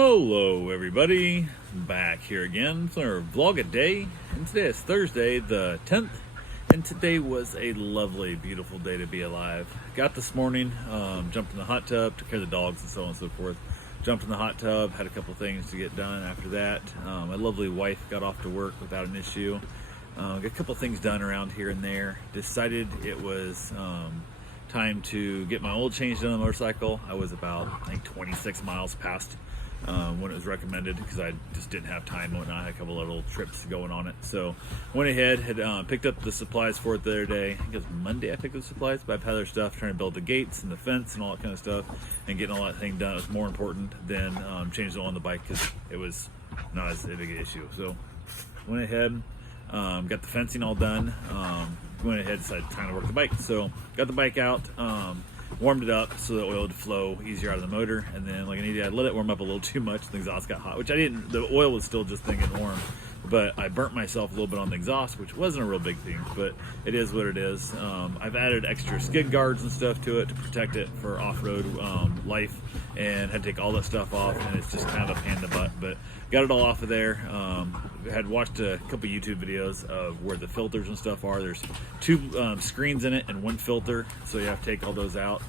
Hello everybody, back here again for our vlog a day, and today is Thursday the 10th, and today was a lovely, beautiful day to be alive. Got this morning, jumped in the hot tub, took care of the dogs and so on and so forth. Jumped in the hot tub, had a couple things to get done after that. My lovely wife got off to work without an issue. Got a couple things done around here and there. Decided it was time to get my oil changed on the motorcycle. I was about, I think, 26 miles past when it was recommended because I just didn't have time and whatnot. I had a couple of little trips going on it. So went ahead, had picked up the supplies for it the other day. I think it was Monday I picked up the supplies, but I've had other stuff, trying to build the gates and the fence and all that kind of stuff, and getting all that thing done was more important than changing the oil on the bike because it was not as big an issue. So went ahead, got the fencing all done, went ahead, decided time to work the bike. So got the bike out, warmed it up so the oil would flow easier out of the motor, and then like an idiot, I let it warm up a little too much. The exhaust got hot, which I didn't. The oil was still just getting warm, but I burnt myself a little bit on the exhaust, which wasn't a real big thing, but it is what it is. I've added extra skid guards and stuff to it to protect it for off-road life, and had to take all that stuff off, and it's just kind of a pain in the butt, but got it all off of there. Had watched a couple YouTube videos of where the filters and stuff are. There's two screens in it and one filter, so you have to take all those out.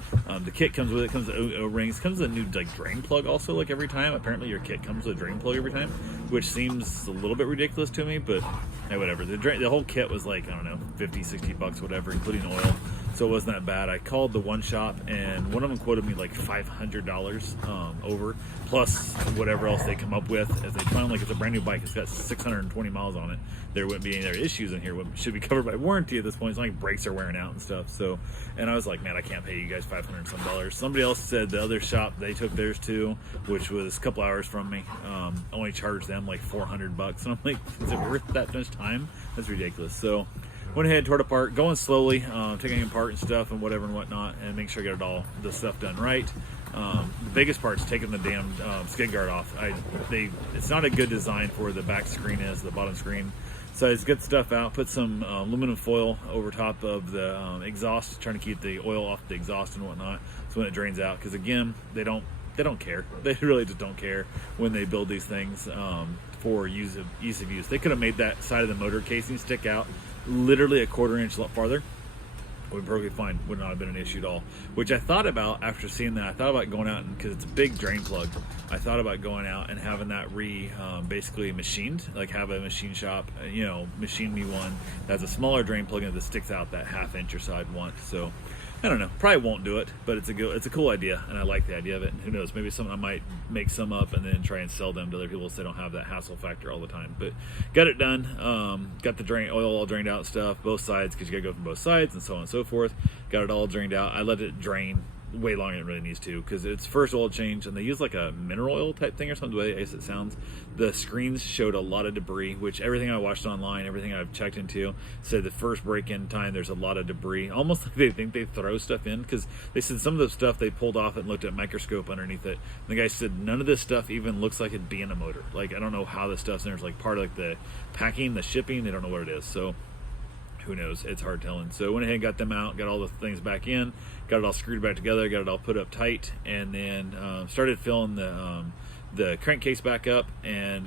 The kit comes with it, comes with O-rings, comes with a new like drain plug also, like every time. Apparently your kit comes with a drain plug every time, which seems a little bit ridiculous to me, but hey, whatever. The whole kit was like, I don't know, 50, 60 bucks, whatever, including oil. So it wasn't that bad. I called the one shop, and one of them quoted me like $500 over, plus whatever else they come up with. As they found, like, it's a brand new bike, it's got 620 miles on it. There wouldn't be any other issues in here. What should be covered by warranty at this point. It's not like brakes are wearing out and stuff. So, and I was like, man, I can't pay you guys $500 and some. Somebody else said the other shop, they took theirs too, which was a couple hours from me. Only charged them like $400, and I'm like, is it worth that much time? That's ridiculous. So went ahead, tore it apart, going slowly, taking it apart and stuff and whatever and whatnot, and make sure I get it all, the stuff done right. The biggest part is taking the damn skid guard off. It's not a good design for the back screen is, the bottom screen. So I just get the stuff out, put some aluminum foil over top of the exhaust, trying to keep the oil off the exhaust and whatnot, so when it drains out, because again, they don't care. They really just don't care when they build these things for ease of use. They could have made that side of the motor casing stick out literally a quarter inch farther. It would be perfectly fine, would not have been an issue at all. Which I thought about after seeing that. I thought about going out, and because it's a big drain plug, I thought about going out and having that basically machined, like have a machine shop, machine me one that's a smaller drain plug that sticks out that half inch or so I'd want. So I don't know, probably won't do it, but it's a cool idea, and I like the idea of it. And who knows, maybe something I might make some up and then try and sell them to other people so they don't have that hassle factor all the time. But got it done, got the oil all drained out and stuff, both sides, because you gotta go from both sides and so on and so forth. Got it all drained out. I let it drain way longer than it really needs to, because it's first oil change, and they use like a mineral oil type thing or something, the way it sounds. The screens showed a lot of debris, which everything I watched online, everything I've checked into, said the first break-in time there's a lot of debris, almost like they think they throw stuff in, because they said some of the stuff they pulled off and looked at a microscope underneath it, and the guy said none of this stuff even looks like it'd be in a motor. Like, I don't know how this stuff's in there. It's like part of like the packing, the shipping, they don't know what it is. So who knows, it's hard telling. So went ahead and got them out, got all the things back in, got it all screwed back together, got it all put up tight, and then started filling the crankcase back up, and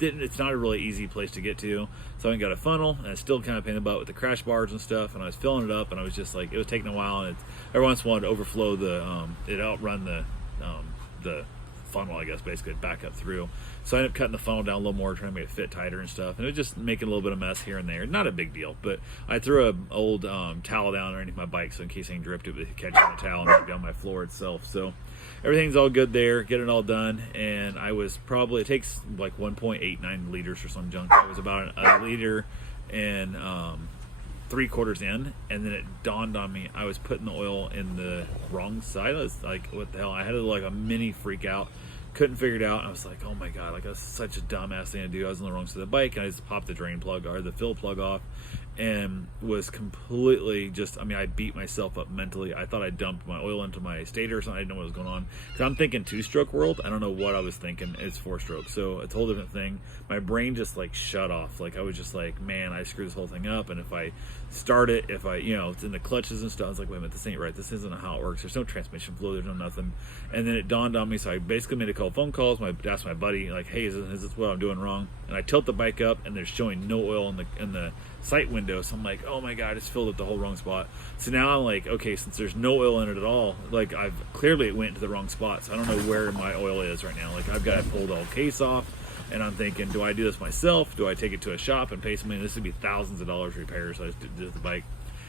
it's not a really easy place to get to, so I got a funnel, and it's still kind of a pain in the butt with the crash bars and stuff, and I was filling it up, and I was just like, it was taking a while, and every once in a while it overflow it outrun the funnel, I guess, basically back up through. So I ended up cutting the funnel down a little more, trying to make it fit tighter and stuff, and it was just making a little bit of mess here and there. Not a big deal, but I threw an old towel down underneath my bike, so in case anything dripped, it would catch on the towel and not be on my floor itself. So everything's all good there, get it all done, and I was probably, it takes like 1.89 liters or some junk. I was about a liter and 3/4 in, and then it dawned on me I was putting the oil in the wrong side. I was like, what the hell? I had like a mini freak out, couldn't figure it out, and I was like, oh my god, like that's such a dumbass thing to do. I was on the wrong side of the bike, and I just popped the drain plug or the fill plug off, and was completely just, I mean, I beat myself up mentally. I thought I dumped my oil into my stator or something. I didn't know what was going on, because I'm thinking 2-stroke world. I don't know what I was thinking. It's 4-stroke, so it's a whole different thing. My brain just like shut off. Like I was just like, man, I screwed this whole thing up, and if I start it, if I, it's in the clutches and stuff, I was like, wait a minute, this ain't right. This isn't how it works. There's no transmission flow, there's no nothing. And then it dawned on me, so I basically made a couple phone calls. I asked my buddy, like, hey, is this what I'm doing wrong? And I tilt the bike up, and there's showing no oil in the sight window. So I'm like, oh my god, it's filled at the whole wrong spot. So now I'm like, okay, since there's no oil in it at all, like I've clearly it went to the wrong spot. So I don't know where my oil is right now. Like I've got to pull the whole case off, and I'm thinking, do I do this myself? Do I take it to a shop and pay somebody? This would be thousands of dollars repairs. So I just did the bike.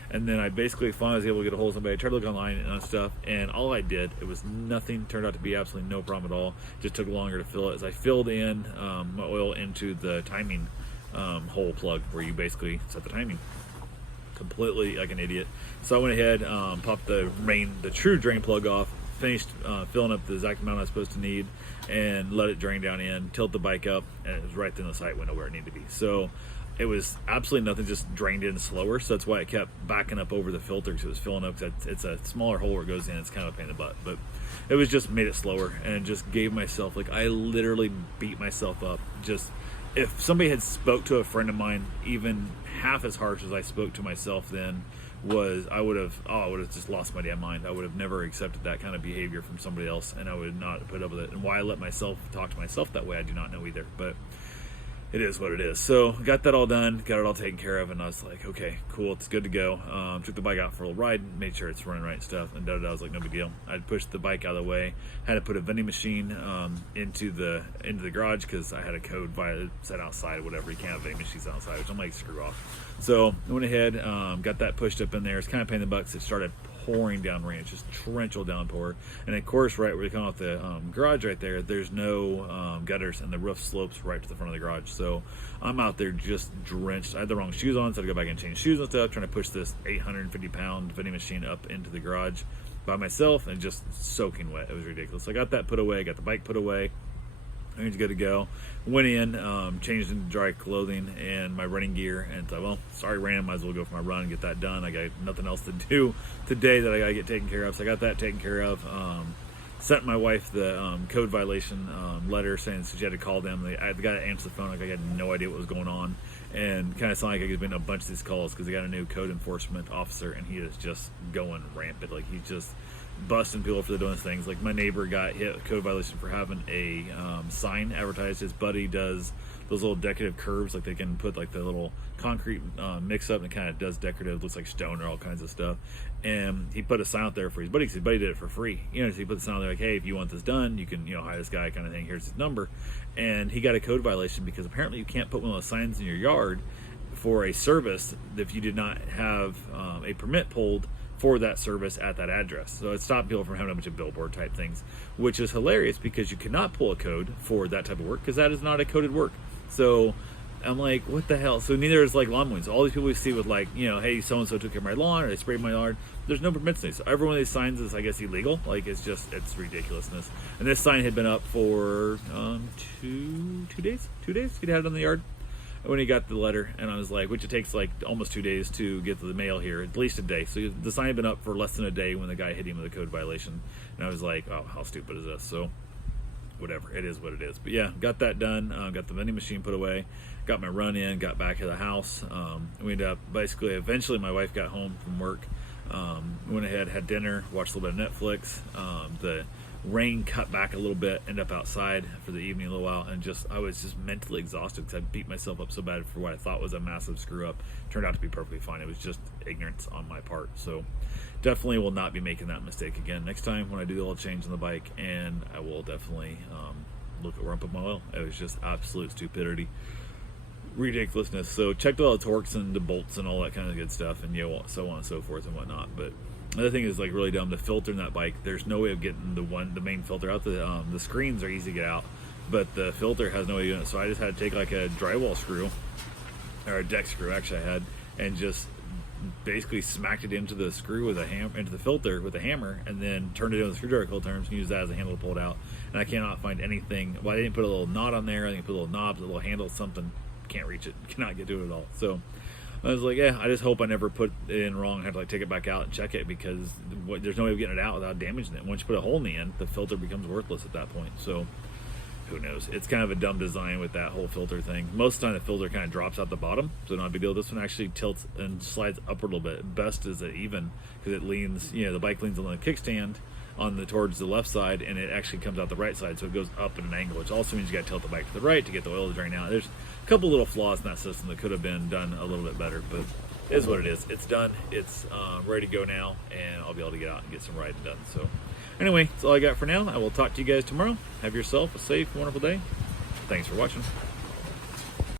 And then I basically finally was able to get a hold of somebody. I tried to look online and stuff, and all I did, it was nothing. Turned out to be absolutely no problem at all. Just took longer to fill it. As I filled in my oil into the timing hole plug where you basically set the timing. Completely like an idiot. So I went ahead, popped the true drain plug off, finished filling up the exact amount I was supposed to need, and let it drain down in, tilt the bike up, and it was right in the sight window where it needed to be. So it was absolutely nothing, just drained in slower. So that's why it kept backing up over the filter, because it was filling up. It's a smaller hole where it goes in. It's kind of a pain in the butt, but it was just made it slower, and just gave myself, like, I literally beat myself up. Just, if somebody had spoke to a friend of mine even half as harsh as I spoke to myself then, I would have just lost my damn mind. I would have never accepted that kind of behavior from somebody else, and I would not put up with it. And why I let myself talk to myself that way, I do not know either. But it is what it is. So got that all done, got it all taken care of, and I was like, okay, cool, it's good to go. Took the bike out for a little ride, made sure it's running right and stuff, and I was like, no big deal. I'd pushed the bike out of the way, had to put a vending machine into the garage, because I had a code set outside, whatever. You can't have vending machines outside, which I'm like, screw off. So I went ahead, got that pushed up in there. It's kind of a pain in the butt because it started pouring down rain. It's just torrential downpour. And of course, right where you come off the garage right there's no gutters, and the roof slopes right to the front of the garage. So I'm out there just drenched. I had the wrong shoes on, so I had to go back and change shoes and stuff, trying to push this 850-pound vending machine up into the garage by myself, and just soaking wet. It was ridiculous. I got that put away, got the bike put away. Everything's good to go. Went in, changed into dry clothing and my running gear, and thought, well, sorry, raining, might as well go for my run and get that done. I got nothing else to do today that I gotta get taken care of, so I got that taken care of. Sent my wife the code violation letter, saying she had to call them. The guy that answered the phone, like, I had no idea what was going on, and kind of sounded like he's been a bunch of these calls because they got a new code enforcement officer, and he is just going rampant. Like, he's just busting people for doing things. Like, my neighbor got hit with code violation for having a sign advertised. His buddy does those little decorative curves, like they can put like the little concrete mix up, and it kind of does decorative, looks like stone or all kinds of stuff. And he put a sign out there for his buddy, because his buddy did it for free. So he put the sign out there like, hey, if you want this done, you can hire this guy, kind of thing. Here's his number. And he got a code violation because apparently you can't put one of those signs in your yard for a service if you did not have a permit pulled for that service at that address. So it stopped people from having a bunch of billboard type things, which is hilarious because you cannot pull a code for that type of work, because that is not a coded work. So I'm like, what the hell? So neither is like lawn mowing. So all these people we see with like, hey, so-and-so took care of my lawn, or they sprayed my yard, there's no permits in it. So every one of these signs is, I guess, illegal. Like, it's ridiculousness. And this sign had been up for 2 days. He'd had it on the yard when he got the letter, and I was like, which it takes like almost 2 days to get the mail here, at least a day. So the sign had been up for less than a day when the guy hit him with a code violation, and I was like, oh, how stupid is this? So whatever, it is what it is. But yeah, got that done, got the vending machine put away, got my run in, got back to the house. We ended up eventually my wife got home from work, went ahead, had dinner, watched a little bit of Netflix. The rain cut back a little bit, ended up outside for the evening a little while, and I was just mentally exhausted because I beat myself up so bad for what I thought was a massive screw up. Turned out to be perfectly fine. It was just ignorance on my part. So definitely will not be making that mistake again next time when I do the oil change on the bike, and I will definitely look at where I'm putting my oil. It was just absolute stupidity, ridiculousness. So checked all the torques and the bolts and all that kind of good stuff, and so on and so forth and whatnot. But another thing is like really dumb, the filter in that bike, there's no way of getting the main filter out. The screens are easy to get out, but the filter has no way of doing it. So I just had to take like a drywall screw, or a deck screw actually I had, and just basically smacked it into the screw with into the filter with a hammer, and then turned it into the screwdriver a couple times and used that as a handle to pull it out. And I cannot find anything. Well, I didn't put a little knot on there. I didn't put a little knobs, a little handle, something. Can't reach it. Cannot get to it at all. So I was like, yeah, I just hope I never put it in wrong. I had to like take it back out and check it, because there's no way of getting it out without damaging it. Once you put a hole in the end, the filter becomes worthless at that point. So who knows? It's kind of a dumb design with that whole filter thing. Most of the time the filter kind of drops out the bottom, so not a big deal. This one actually tilts and slides upward a little bit. Best is it even, because it leans, the bike leans on the kickstand, towards the left side, and it actually comes out the right side, so it goes up at an angle, which also means you got to tilt the bike to the right to get the oil to drain out. There's a couple little flaws in that system that could have been done a little bit better, but it is what it is. It's done. It's ready to go now, and I'll be able to get out and get some riding done. So anyway, that's all I got for now. I will talk to you guys tomorrow. Have yourself a safe, wonderful day. Thanks for watching.